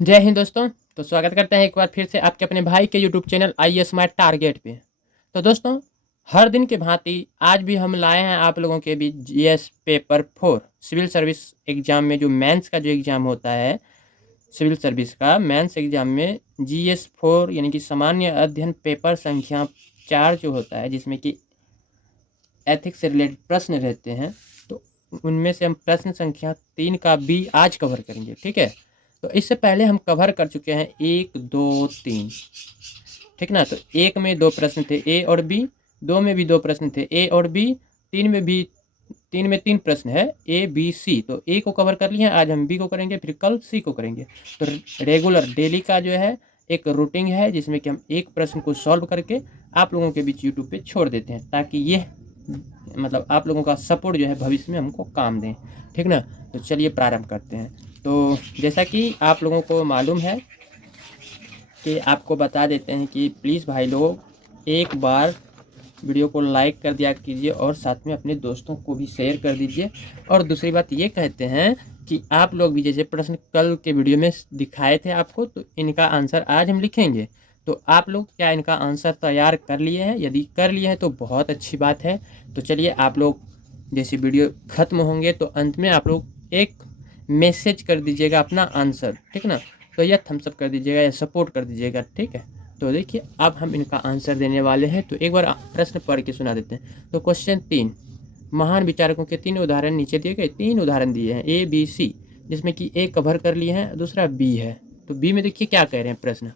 जय हिंद दोस्तों। तो स्वागत करते हैं एक बार फिर से आपके अपने भाई के YouTube channel IAS my target पे। तो दोस्तों, हर दिन की भांति आज भी हम लाए हैं आप लोगों के बीच GS paper 4 civil service exam में जो मेंस का जो एग्ज़ाम होता है, सिविल सर्विस का मेंस एग्ज़ाम में GS 4 यानी कि सामान्य अध्ययन पेपर संख्या 4 जो होता है, जिसमें कि एथिक्स से रिलेटेड प्रश्न रहते हैं। तो उनमें से हम प्रश्न संख्या 3 का बी आज कवर करेंगे, ठीक है। तो इससे पहले हम कवर कर चुके हैं 1, 2, 3, ठीक ना। तो 1 में 2 प्रश्न थे ए और बी, 2 में भी 2 प्रश्न थे ए और बी, 3 में भी 3 में 3 प्रश्न है ए बी सी। तो ए को कवर कर लिए हैं, आज हम बी को करेंगे, फिर कल सी को करेंगे। तो रेगुलर डेली का जो है एक रूटीन है, जिसमें कि हम एक प्रश्न को सॉल्व करके आप लोगों के बीच यूट्यूब पे छोड़ देते हैं, ताकि ये मतलब आप लोगों का सपोर्ट जो है भविष्य में हमको काम दें, ठीक ना। तो चलिए प्रारंभ करते हैं। तो जैसा कि आप लोगों को मालूम है कि आपको बता देते हैं कि प्लीज़ भाई लोग एक बार वीडियो को लाइक कर दिया कीजिए और साथ में अपने दोस्तों को भी शेयर कर दीजिए। और दूसरी बात ये कहते हैं कि आप लोग भी जैसे प्रश्न कल के वीडियो में दिखाए थे आपको, तो इनका आंसर आज हम लिखेंगे। तो आप लोग क्या इनका आंसर तैयार कर लिए हैं? यदि कर लिए हैं तो बहुत अच्छी बात है। तो चलिए, आप लोग जैसे वीडियो ख़त्म होंगे तो अंत में आप लोग एक मैसेज कर दीजिएगा अपना आंसर, ठीक ना। तो या थम्स अप कर दीजिएगा या सपोर्ट कर दीजिएगा, ठीक है। तो देखिए, अब हम इनका आंसर देने वाले हैं। तो एक बार प्रश्न पढ़ के सुना देते हैं। तो क्वेश्चन 3, महान विचारकों के 3 उदाहरण नीचे दिए गए, 3 उदाहरण दिए हैं ए बी सी, जिसमें कि ए कवर कर लिए हैं, दूसरा बी है। तो बी में देखिए क्या कह रहे हैं प्रश्न,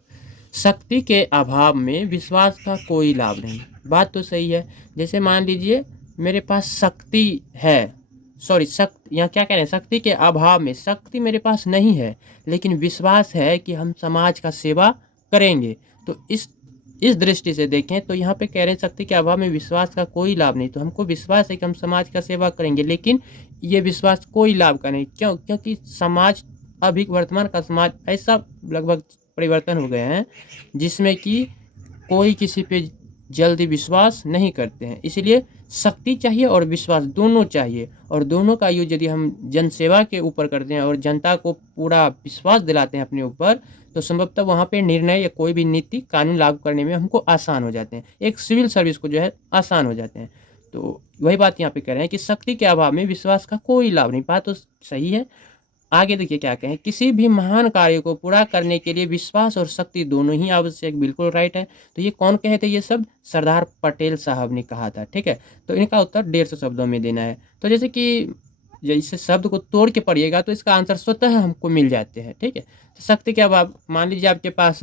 शक्ति के अभाव में विश्वास का कोई लाभ नहीं। बात तो सही है। जैसे मान लीजिए मेरे पास शक्ति है, सॉरी शक्ति, यहाँ क्या कह रहे हैं, शक्ति के अभाव में, शक्ति मेरे पास नहीं है लेकिन विश्वास है कि हम समाज का सेवा करेंगे। तो इस दृष्टि से देखें तो यहाँ पे कह रहे हैं शक्ति के अभाव में विश्वास का कोई लाभ नहीं। तो हमको विश्वास है कि हम समाज का सेवा करेंगे, लेकिन ये विश्वास कोई लाभ का नहीं। क्यों? क्योंकि समाज, अभी वर्तमान का समाज ऐसा लगभग परिवर्तन हो गए हैं जिसमें कि कोई किसी पे जल्दी विश्वास नहीं करते हैं। इसलिए शक्ति चाहिए और विश्वास दोनों चाहिए, और दोनों का यूज यदि हम जनसेवा के ऊपर करते हैं और जनता को पूरा विश्वास दिलाते हैं अपने ऊपर, तो संभवतः वहाँ पे निर्णय या कोई भी नीति कानून लागू करने में हमको आसान हो जाते हैं, एक सिविल सर्विस को जो है आसान हो जाते हैं। तो वही बात यहाँ पे कह रहे हैं कि शक्ति के अभाव में विश्वास का कोई लाभ नहीं। बात तो सही है। आगे देखिए क्या कहें, किसी भी महान कार्य को पूरा करने के लिए विश्वास और शक्ति दोनों ही आवश्यक। बिल्कुल राइट है। तो ये कौन कहे थे? ये सब सरदार पटेल साहब ने कहा था, ठीक है। तो इनका उत्तर 150 शब्दों में देना है। तो जैसे कि जैसे शब्द को तोड़ के पढ़िएगा तो इसका आंसर स्वतः हमको मिल जाते हैं, ठीक है। तो शक्ति के अब आप मान लीजिए आपके पास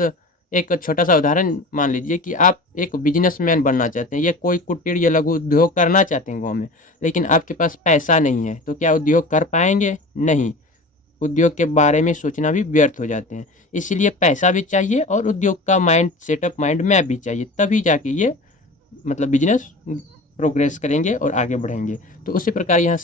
एक छोटा सा उदाहरण मान लीजिए कि आप एक बिजनेसमैन बनना चाहते हैं या कोई कुटीर या लघु उद्योग करना चाहते हैं गाँव में, लेकिन आपके पास पैसा नहीं है। तो क्या उद्योग कर पाएंगे? नहीं। उद्योग के बारे में सोचना भी व्यर्थ हो जाते हैं। इसीलिए पैसा भी चाहिए और उद्योग का माइंड सेटअप, माइंड मैप भी चाहिए, तभी जाके ये मतलब बिजनेस प्रोग्रेस करेंगे और आगे बढ़ेंगे। तो उसी प्रकार यहाँ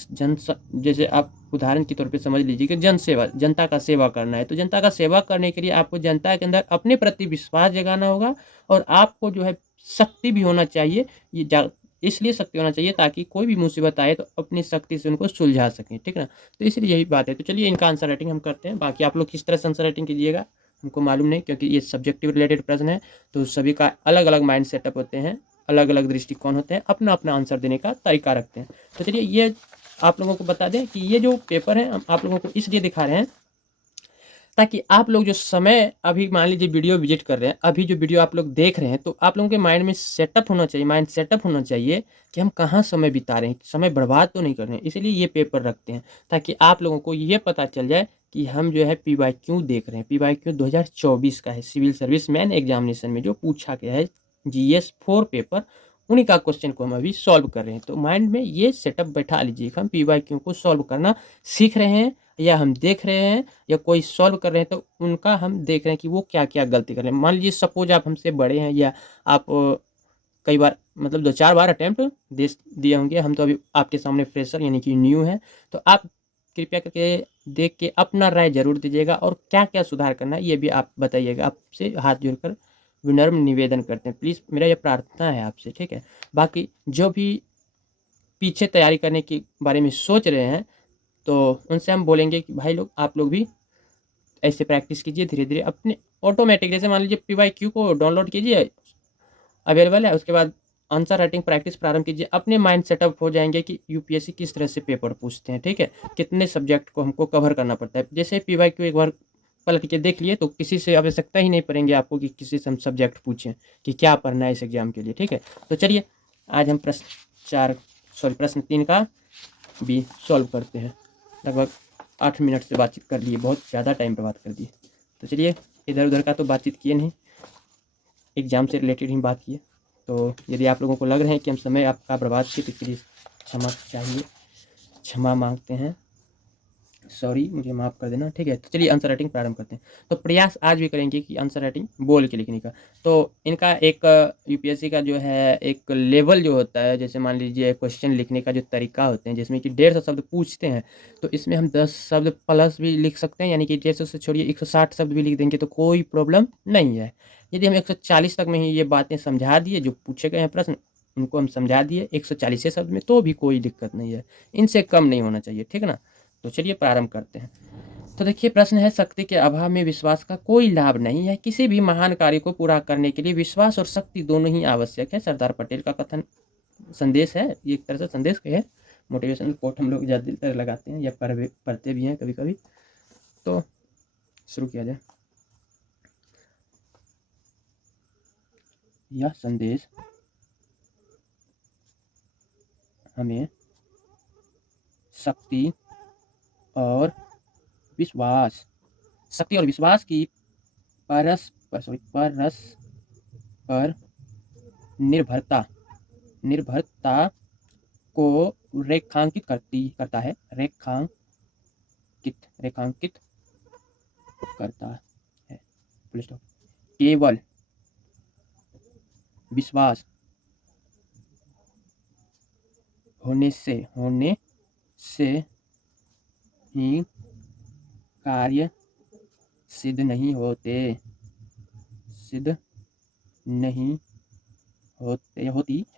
जैसे आप उदाहरण के तौर पे समझ लीजिए कि जन सेवा, जनता का सेवा करना है। तो जनता का सेवा करने के लिए आपको जनता के अंदर अपने प्रति विश्वास जगाना होगा, और आपको जो है शक्ति भी होना चाहिए। ये इसलिए शक्ति होना चाहिए ताकि कोई भी मुसीबत आए तो अपनी शक्ति से उनको सुलझा सकें, ठीक है ना। तो इसलिए यही बात है। तो चलिए इनका आंसर राइटिंग हम करते हैं। बाकी आप लोग किस तरह से आंसर राइटिंग कीजिएगा हमको मालूम नहीं, क्योंकि ये सब्जेक्टिव रिलेटेड प्रश्न है। तो सभी का अलग अलग माइंड सेटअप होते हैं, अलग अलग दृष्टिकोण होते हैं, अपना अपना आंसर देने का तरीका रखते हैं। तो चलिए ये आप लोगों को बता दें कि ये जो पेपर है हम आप लोगों को इसलिए दिखा रहे हैं ताकि आप लोग जो समय, अभी मान लीजिए वीडियो विजिट कर रहे हैं, अभी जो वीडियो आप लोग देख रहे हैं, तो आप लोगों के माइंड में सेटअप होना चाहिए, माइंड सेटअप होना चाहिए कि हम कहाँ समय बिता रहे हैं, समय बर्बाद तो नहीं कर रहे हैं। इसलिए ये पेपर रखते हैं ताकि आप लोगों को ये पता चल जाए कि हम जो है PYQ देख रहे हैं। PYQ 2024 का है, सिविल सर्विस मैन एग्जामिनेशन में जो पूछा गया है GS 4 पेपर, उन्हीं का क्वेश्चन को हम अभी सॉल्व कर रहे हैं। तो माइंड में ये सेटअप बैठा लीजिए कि हम PYQ को सॉल्व करना सीख रहे हैं, या हम देख रहे हैं, या कोई सॉल्व कर रहे हैं तो उनका हम देख रहे हैं कि वो क्या क्या गलती कर रहे हैं। मान लीजिए सपोज आप हमसे बड़े हैं, या आप कई बार मतलब 2-4 बार अटैम्प्ट दे दिए होंगे, हम तो अभी आपके सामने फ्रेशर यानी कि न्यू हैं। तो आप कृपया करके देख के अपना राय जरूर दीजिएगा, और क्या क्या सुधार करना है ये भी आप बताइएगा। आपसे हाथ जोड़कर विनम्र निवेदन करते हैं, प्लीज़ मेरा ये प्रार्थना है आपसे, ठीक है। बाकी जो भी पीछे तैयारी करने के बारे में सोच रहे हैं, तो उनसे हम बोलेंगे कि भाई लोग, आप लोग भी ऐसे प्रैक्टिस कीजिए धीरे धीरे अपने ऑटोमेटिक। जैसे मान लीजिए PYQ को डाउनलोड कीजिए, अवेलेबल है, उसके बाद आंसर राइटिंग प्रैक्टिस प्रारंभ कीजिए। अपने माइंड सेटअप हो जाएंगे कि यूपीएससी किस तरह से पेपर पूछते हैं, ठीक है, कितने सब्जेक्ट को हमको कवर करना पड़ता है। जैसे PYQ एक बार पलट के देख लिए तो किसी से आवश्यकता ही नहीं पड़ेंगे आपको कि किसी से हम सब्जेक्ट पूछें कि क्या पढ़ना है इस एग्जाम के लिए, ठीक है। तो चलिए आज हम प्रश्न 3 का भी सॉल्व करते हैं। लगभग 8 मिनट से बातचीत कर लिए, बहुत ज़्यादा टाइम पर बात कर दी। तो चलिए, इधर उधर का तो बातचीत किए नहीं, एग्ज़ाम से रिलेटेड ही बात किए। तो यदि आप लोगों को लग रहे हैं कि हम समय आपका बर्बाद किए तो इसके लिए क्षमा चाहिए, क्षमा मांगते हैं, सॉरी, मुझे माफ़ कर देना, ठीक है। तो चलिए आंसर राइटिंग प्रारंभ करते हैं। तो प्रयास आज भी करेंगे कि आंसर राइटिंग बोल के लिखने का। तो इनका एक यूपीएससी का जो है एक लेवल जो होता है, जैसे मान लीजिए क्वेश्चन लिखने का जो तरीका होते हैं जिसमें कि 150 शब्द पूछते हैं, तो इसमें हम 10 शब्द प्लस भी लिख सकते हैं, यानी कि 150 से छोड़िए 160 शब्द भी लिख देंगे तो कोई प्रॉब्लम नहीं है। यदि हम 140 तक में ही ये बातें समझा दिए, जो पूछे गए हैं प्रश्न उनको हम समझा दिए 140 शब्द में, तो भी कोई दिक्कत नहीं है, इनसे कम नहीं होना चाहिए, ठीक है ना। तो चलिए प्रारंभ करते हैं। तो देखिए प्रश्न है, शक्ति के अभाव में विश्वास का कोई लाभ नहीं है। किसी भी महान कार्य को पूरा करने के लिए विश्वास और शक्ति दोनों ही आवश्यक है। सरदार पटेल का कथन संदेश है, ये एक तरह से संदेश है, मोटिवेशनल कोट हम लोग ज़्यादातर लगाते हैं या पढ़ते भी हैं कभी कभी। तो शुरू किया जाए। यह संदेश हमें शक्ति और विश्वास की परस्पर निर्भरता को रेखांकित करता है, रेखांकित करता है। Full stop. केवल विश्वास होने से ही कार्य सिद्ध नहीं होती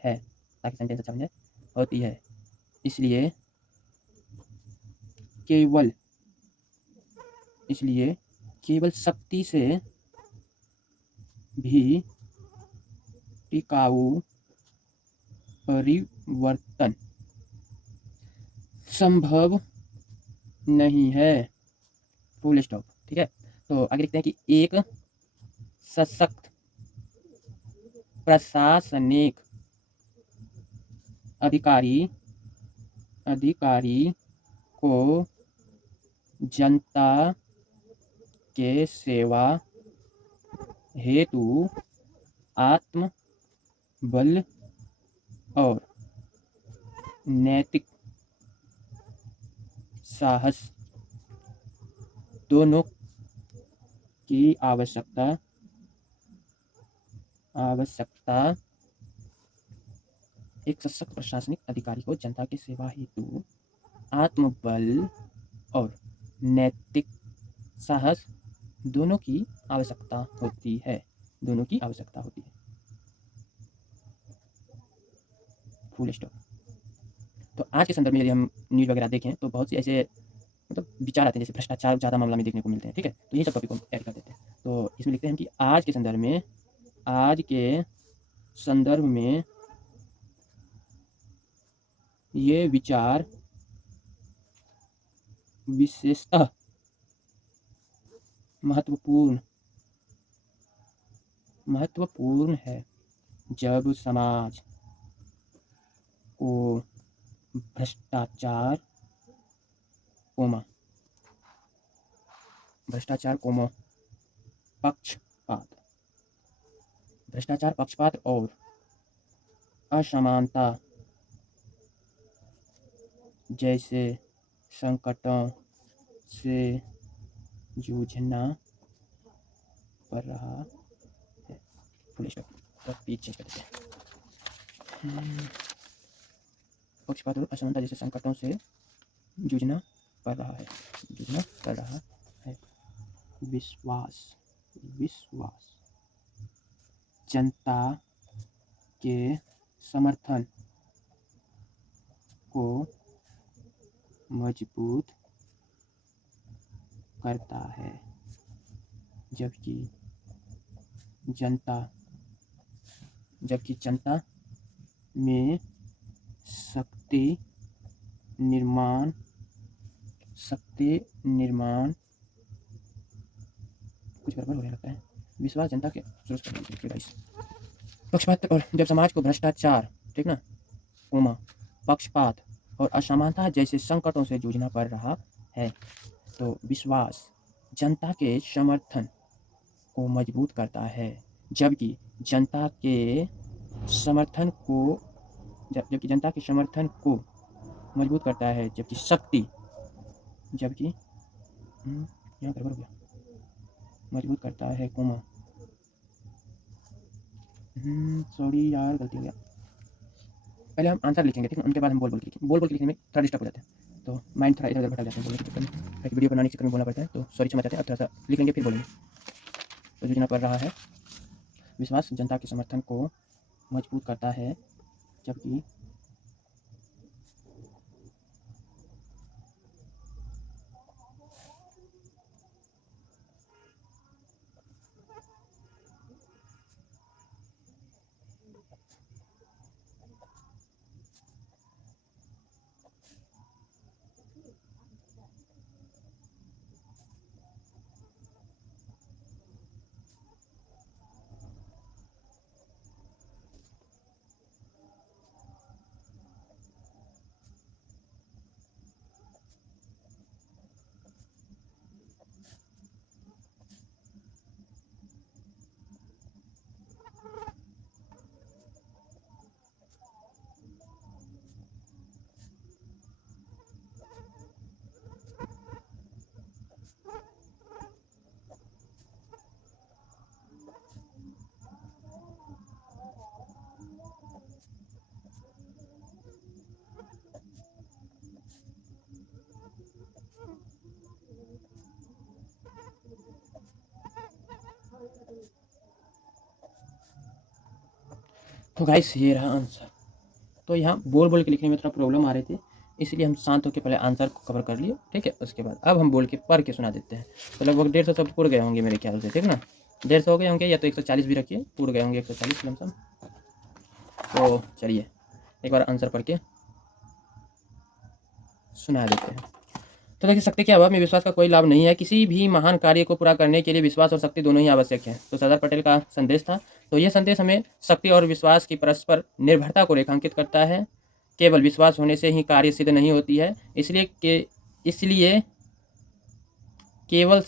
है, ताकि सेंटेंस अच्छा बन जाए, होती है। इसलिए केवल शक्ति से भी टिकाऊ परिवर्तन संभव नहीं है। फुल स्टॉप, ठीक है। तो आगे लिखते हैं कि एक सशक्त प्रशासनिक अधिकारी को जनता के सेवा हेतु आत्मबल और नैतिक साहस दोनों की आवश्यकता एक सशक्त प्रशासनिक अधिकारी को जनता की सेवा हेतु आत्मबल और नैतिक साहस दोनों की आवश्यकता होती है। Full stop. तो आज के संदर्भ में यदि हम न्यूज़ वगैरह देखें तो बहुत सी ऐसे मतलब विचार आते हैं, जैसे भ्रष्टाचार ज़्यादा मामला में देखने को मिलते हैं, ठीक है। तो ये सब टॉपिक को ऐड कर देते हैं। तो इसमें लिखते हैं कि आज के संदर्भ में ये विचार विशेषतः महत्वपूर्ण है जब समाज को भ्रष्टाचार, पक्षपात और असमानता जैसे संकटों से जूझना पड़ रहा है। Full stop. तो पीछे कर देते हैं। पक्षपात और असमानता जैसे संकटों से जूझना पड़ रहा है। विश्वास जनता के समर्थन को मजबूत करता है। जबकि जनता में शक्ति निर्माण कुछ गड़बड़ होने लगता है। विश्वास जनता के पक्षपात और जब समाज को भ्रष्टाचार, ठीक ना, पक्षपात और असमानता जैसे संकटों से जूझना पड़ रहा है, तो विश्वास जनता के समर्थन को मजबूत करता है। जबकि जनता के समर्थन को मजबूत करता है, जबकि शक्ति यहाँ गड़बड़ हो गया, मजबूत करता है सॉरी यार, गलती हो गया। पहले हम आंसर लिखेंगे, ठीक है, उनके बाद हम बोल के लिखेंगे। बोल के लिखने में थोड़ा डिस्टर्ब हो जाता है, तो माइंड थोड़ा इधर उधर भटक जाता है बोलने के चक्कर में, ताकि वीडियो बनाने के चक्कर में बोलना पड़ता है, तो सॉरी क्षमा चाहते हैं। अब थोड़ा सा लिख लेंगे फिर बोलेंगे। तो जूझना पड़ रहा है, विश्वास जनता के समर्थन को मजबूत करता है, जबकि तो गाइस ये रहा आंसर। तो यहाँ बोल बोल के लिखने में थोड़ा प्रॉब्लम आ रही थी, इसलिए हम शांत होकर पहले आंसर को कवर कर लिए, ठीक है। उसके बाद अब हम बोल के पढ़ के सुना देते हैं। तो लगभग 150 शब्द पूरे गए होंगे मेरे ख्याल से, ठीक ना, 150 हो गए होंगे, या तो 140 भी रखिए, पूरे गए होंगे 140 लमसम। तो चलिए एक बार आंसर पढ़ के सुना देते हैं। तो देखिए, शक्ति के अभाव में विश्वास का कोई लाभ नहीं है। किसी भी महान कार्य को पूरा करने के लिए विश्वास और शक्ति दोनों ही आवश्यक है। तो सरदार पटेल का संदेश था। तो यह संदेश हमें शक्ति और विश्वास की परस्पर निर्भरता को रेखांकित करता है। केवल विश्वास होने से ही कार्य सिद्ध नहीं होती है, इसलिए केवल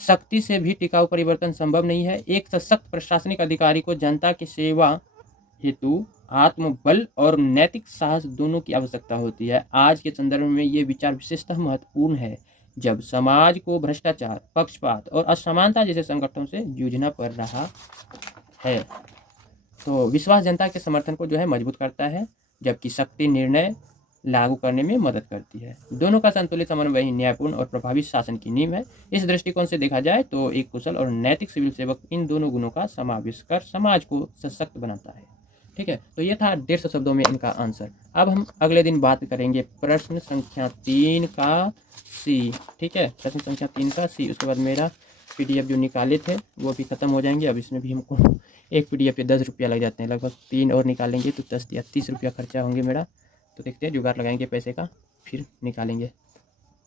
शक्ति से भी टिकाऊ परिवर्तन संभव नहीं है। एक सशक्त प्रशासनिक अधिकारी को जनता की सेवा हेतु आत्मबल और नैतिक साहस दोनों की आवश्यकता होती है। आज के संदर्भ में ये विचार विशेषतः महत्वपूर्ण है जब समाज को भ्रष्टाचार, पक्षपात और असमानता जैसे संकटों से जूझना पड़ रहा है। तो विश्वास जनता के समर्थन को जो है मजबूत करता है, जबकि शक्ति निर्णय लागू करने में मदद करती है। दोनों का संतुलित समन्वय ही न्यायपूर्ण और प्रभावी शासन की नींव है। इस दृष्टिकोण से देखा जाए तो एक कुशल और नैतिक सिविल सेवक इन दोनों गुणों का समावेश कर समाज को सशक्त बनाता है, ठीक है। तो ये था 150 शब्दों में इनका आंसर। अब हम अगले दिन बात करेंगे प्रश्न संख्या 3 का सी, ठीक है, प्रश्न संख्या 3 का सी। उसके बाद मेरा PDF जो निकाले थे वो भी खत्म हो जाएंगे। अब इसमें भी हमको एक PDF पे 10 रुपया लग जाते हैं, लगभग 3 और निकालेंगे तो 10 या 30 रुपया खर्चा होंगे मेरा। तो देखते हैं, जुगाड़ लगाएंगे पैसे का, फिर निकालेंगे,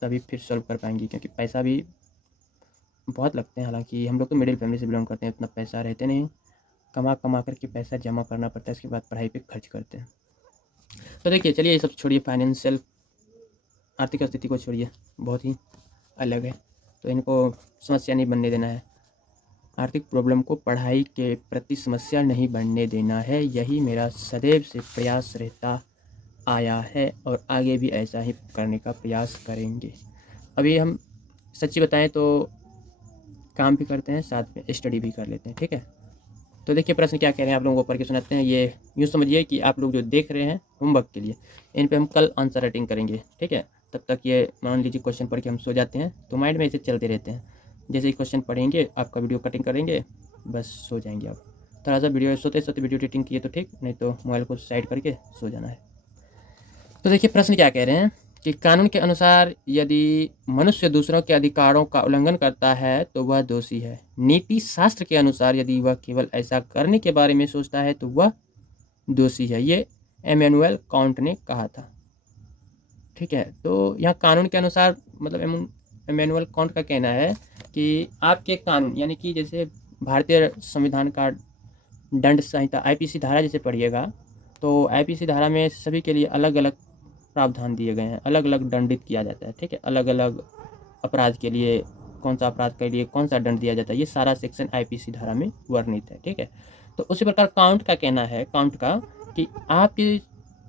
तभी फिर सॉल्व कर पाएंगे, क्योंकि पैसा भी बहुत लगते हैं। हालांकि हम लोग तो मिडिल फैमिली से बिलोंग करते हैं, उतना पैसा रहते नहीं, कमा करके पैसा जमा करना पड़ता है, इसके बाद पढ़ाई पे खर्च करते हैं। तो देखिए, चलिए ये सब छोड़िए, फाइनेंशियल आर्थिक स्थिति को छोड़िए, बहुत ही अलग है, तो इनको समस्या नहीं बनने देना है। आर्थिक प्रॉब्लम को पढ़ाई के प्रति समस्या नहीं बनने देना है, यही मेरा सदैव से प्रयास रहता आया है और आगे भी ऐसा ही करने का प्रयास करेंगे। अभी हम सच्ची बताएं तो काम भी करते हैं, साथ में स्टडी भी कर लेते हैं, ठीक है। तो देखिए प्रश्न क्या कह रहे हैं, आप लोगों को पढ़ के सुनाते हैं। ये यूँ समझिए कि आप लोग जो देख रहे हैं होमवर्क के लिए, इन पे हम कल आंसर राइटिंग करेंगे, ठीक है। तब तक ये मान लीजिए क्वेश्चन पढ़ के हम सो जाते हैं, तो माइंड में ऐसे चलते रहते हैं। जैसे ही क्वेश्चन पढ़ेंगे, आपका वीडियो कटिंग करेंगे, बस सो जाएंगे आप। थोड़ा सा वीडियो सोते सोते वीडियो एडिटिंग किए तो ठीक, नहीं तो मोबाइल को साइड करके सो जाना है। तो देखिए प्रश्न क्या कह रहे हैं कि कानून के अनुसार यदि मनुष्य दूसरों के अधिकारों का उल्लंघन करता है तो वह दोषी है। नीति शास्त्र के अनुसार यदि वह केवल ऐसा करने के बारे में सोचता है तो वह दोषी है। ये इमैनुअल कांट ने कहा था। ठीक है, तो यहाँ कानून के अनुसार मतलब इमैनुअल कांट का कहना है कि आपके कानून यानी कि जैसे भारतीय संविधान का दंड संहिता आईपीसी धारा जैसे पढ़िएगा तो आईपीसी धारा में सभी के लिए अलग अलग प्रावधान दिए गए हैं, अलग अलग दंडित किया जाता है। ठीक है, अलग अलग अपराध के लिए कौन सा अपराध के लिए कौन सा दंड दिया जाता है, ये सारा सेक्शन आईपीसी धारा में वर्णित है। ठीक है, तो उसी प्रकार काउंट का कहना है, काउंट का, कि आपके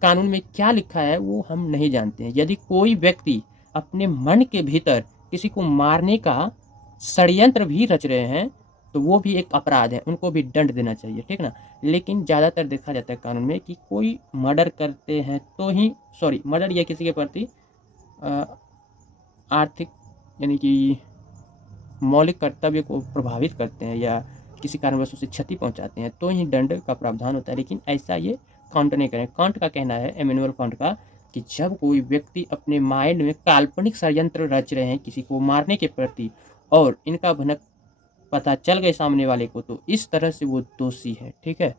कानून में क्या लिखा है वो हम नहीं जानते हैं। यदि कोई व्यक्ति अपने मन के भीतर किसी को मारने का षड्यंत्र भी रच रहे हैं तो वो भी एक अपराध है, उनको भी दंड देना चाहिए। ठीक ना, लेकिन ज़्यादातर देखा जाता है कानून में कि कोई मर्डर करते हैं तो ही मर्डर या किसी के प्रति आर्थिक यानी कि मौलिक कर्तव्य को प्रभावित करते हैं या किसी कारणवश उसे क्षति पहुंचाते हैं तो ही दंड का प्रावधान होता है। लेकिन ऐसा ये काउंट नहीं करें। काउंट का कहना है, इमैनुअल काउंट का, कि जब कोई व्यक्ति अपने माइंड में काल्पनिक षड्यंत्र रच रहे हैं किसी को मारने के प्रति और इनका भनक पता चल गए सामने वाले को तो इस तरह से वो दोषी है। ठीक है,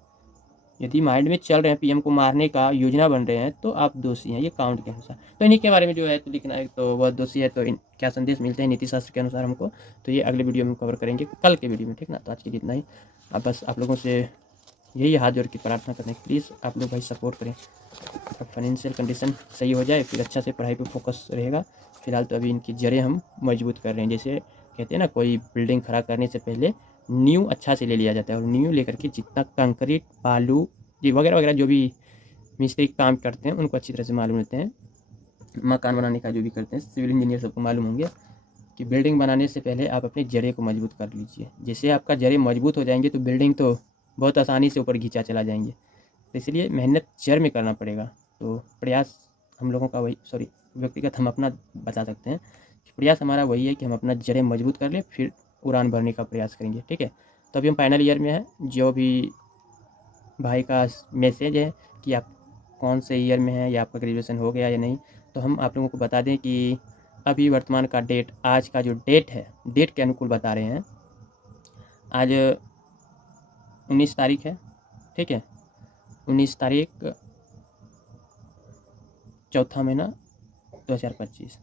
यदि माइंड में चल रहे हैं पीएम को मारने का योजना बन रहे हैं तो आप दोषी हैं, ये काउंट के अनुसार। तो इन्हीं के बारे में जो है तो लिखना है, तो वह दोषी है। तो क्या संदेश मिलते हैं नीति शास्त्र के अनुसार हमको, तो ये अगले वीडियो में कवर करेंगे, कल के वीडियो में। ठीक ना, तो आज के लिए इतना ही। अब बस आप लोगों से यही हाथ जोड़ के प्रार्थना करने की, प्लीज़ आप लोग भाई सपोर्ट करें, फाइनेंशियल कंडीशन सही हो जाए फिर अच्छा से पढ़ाई पर फोकस रहेगा। फिलहाल तो अभी इनकी जड़ें हम मजबूत कर रहे हैं। जैसे कहते हैं ना, कोई बिल्डिंग खड़ा करने से पहले नींव अच्छा से ले लिया जाता है और नींव लेकर के जितना कंक्रीट बालू ये वगैरह वगैरह जो भी मिस्त्री काम करते हैं उनको अच्छी तरह से मालूम रहते हैं। मकान बनाने का जो भी करते हैं सिविल इंजीनियर सबको मालूम होंगे कि बिल्डिंग बनाने से पहले आप अपने जड़े को मजबूत कर लीजिए। जैसे आपका जड़े मजबूत हो जाएंगे तो बिल्डिंग तो बहुत आसानी से ऊपर खींचा चला जाएंगे। तो इसलिए मेहनत जड़ में करना पड़ेगा। तो प्रयास हम लोगों का वही व्यक्तिगत हम अपना बता सकते हैं कि प्रयास हमारा वही है कि हम अपना जड़ें मजबूत कर लें फिर उड़ान भरने का प्रयास करेंगे। ठीक है, तो अभी हम फाइनल ईयर में हैं। जो भी भाई का मैसेज है कि आप कौन से ईयर में हैं या आपका ग्रेजुएशन हो गया या नहीं, तो हम आप लोगों को बता दें कि अभी वर्तमान का डेट, आज का जो डेट है, डेट के अनुकूल बता रहे हैं। आज 19 तारीख है। ठीक है, 19 तारीख चौथा महीना 2025,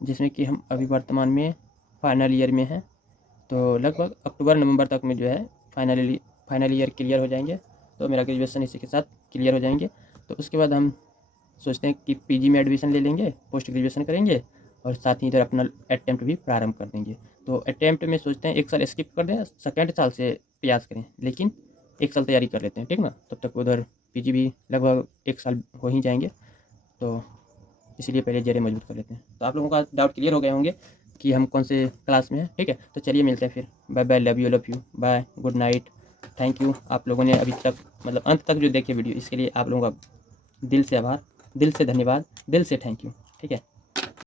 जिसमें कि हम अभी वर्तमान में फाइनल ईयर में हैं। तो लगभग अक्टूबर नवंबर तक में जो है फाइनल ईयर क्लियर हो जाएंगे। तो मेरा ग्रेजुएशन इसी के साथ क्लियर हो जाएंगे। तो उसके बाद हम सोचते हैं कि पीजी में एडमिशन ले लेंगे, पोस्ट ग्रेजुएशन करेंगे और साथ ही इधर अपना अटैम्प्ट भी प्रारंभ कर देंगे। तो अटैम्प्ट में सोचते हैं 1 साल स्किप कर दें, सेकेंड साल से प्रयास करें, लेकिन 1 साल तैयारी कर लेते हैं। ठीक ना, तब तक उधर पीजी भी लगभग 1 साल हो ही जाएंगे। तो इसलिए पहले जड़ें मजबूत कर लेते हैं। तो आप लोगों का डाउट क्लियर हो गए होंगे कि हम कौन से क्लास में हैं। ठीक है, तो चलिए मिलते हैं फिर। Bye bye, love you, bye, good night, thank you. आप लोगों ने अभी तक अंत तक जो देखे वीडियो, इसके लिए आप लोगों का दिल से आभार, दिल से धन्यवाद, दिल से थैंक यू। ठीक है।